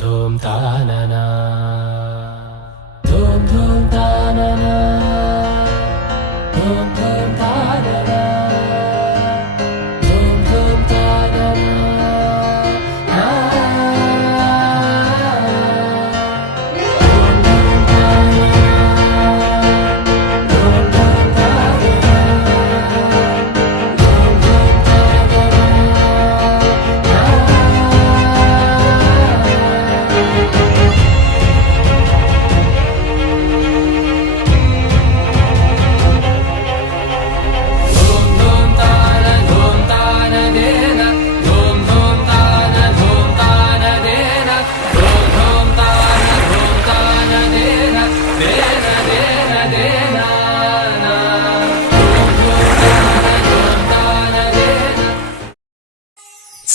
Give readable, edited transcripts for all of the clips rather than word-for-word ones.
ధూమ్ తాననా ధూమ్ ధూమ్ తాననా ధూమ్ ధూమ్ తాననా ధూమ్ ధూమ్ తాననా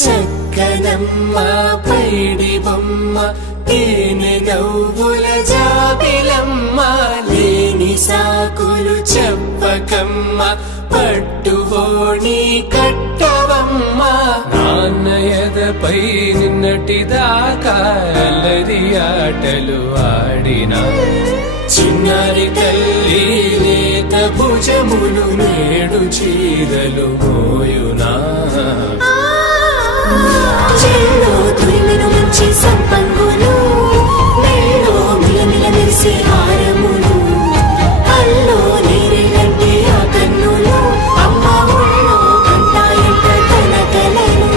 చక్కనమ్మ పైడి బొమ్మ తేనె నవ్వుల జాబిలమ్మ లేని సాకులు చెప్పకమ్మ పట్టువోణి కట్టవమ్మ నాన్నయదపై నిన్నటిదాకా అల్లరి ఆటలు ఆడినా చిన్నారి తల్లి లేత భుజములు నేడు చీరలు మోయునా చెల్లో తురిమెను మంచి సంపంగులు మెల్లో మిలమిల మెరిసే హారములు అల్లో నేరేళ్ళంటే ఆ కన్నులు అమ్మ ఒళ్ళో కంటాయంట తన కలలు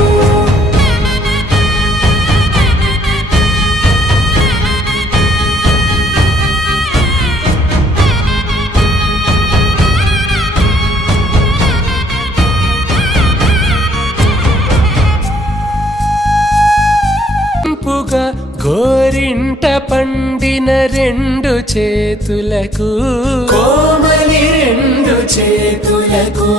గోరింట పండిన రెండు చేతులకు కోమలి రెండు చేతులకు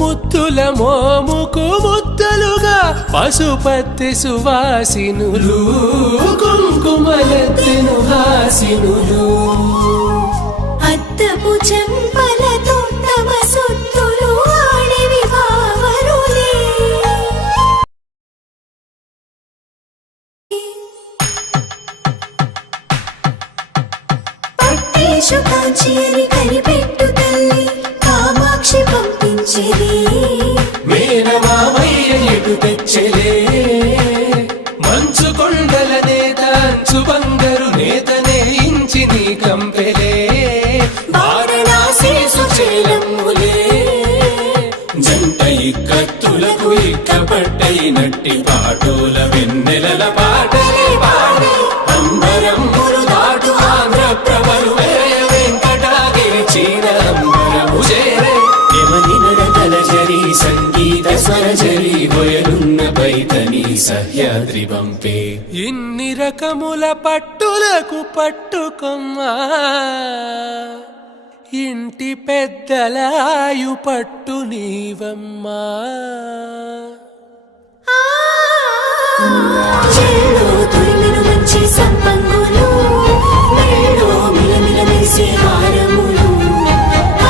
ముత్తుల మోముకు ముద్దలుగా పశుపతి సువాసినులు కుంకుమలెత్తెను హాసినులు అద్దపు చెంపలతో తమ సొత్తులు ఆడివి భావరులే పట్టేశు కాంచేరి కనిపెట్టు తల్లి కామాక్షి పంపించేది మేనమామయ్య ఎటు తెచ్చలే మంచు కొండల నేత అంచు బంగారు నేతనే ఇంచి నీ కంపెలే వారణాసి సుచేలమ్ములే జంట ఇక్కత్తులకు ఇక్కపట్టైనట్టి పాటోల వెన్నెలల పాటలే పాడే అంబరమ్ములు దాటు ఆంధ్ర ప్రభలు వెంకటాగిరి చీన అంబరము చేరే యమని నడకల జరి సంగీత స్వరజరి బొయలున్న పైతని సహ్యాద్రి పంపే ఇన్ని రకముల పట్టులకు పట్టుకొమ్మా ఇంటి పెద్దలాయు పట్టు నీవమ్మా చెల్లో తురిమెను మంచి సంపంగులు మెల్లో మిలమిల మెరిసే హారములు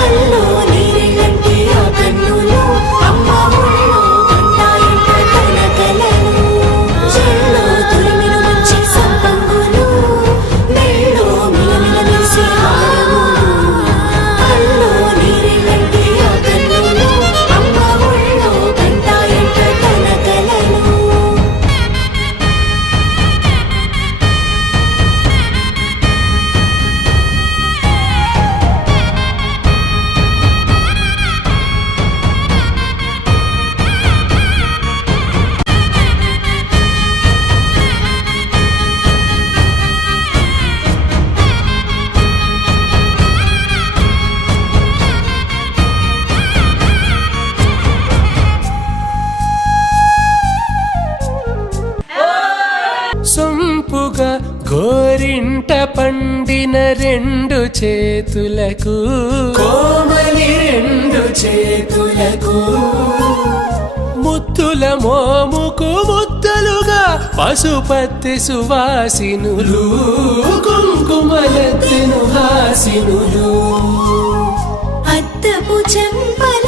అల్లో నేరేళ్ళంటే ఆ కన్నులు అమ్మ ఒళ్ళో కంటాయంట తన కలలు చెల్లో తురిమెను మంచి సంపంగులు మెల్లో మిలమిల మెరిసే హారములు అల్లో నేరేళ్ళంటే ఆ కన్నులు అమ్మ ఒళ్ళో కంటాయంట తన కలలు సొంపుగా గోరింట పండిన రెండు చేతులకు కోమలి రెండు చేతులకు ముత్తుల మోముకు ముద్దలుగా పశుపతి సువాసినులు కుంకుమలెత్తెను హాసినులు అద్దపు చెంపల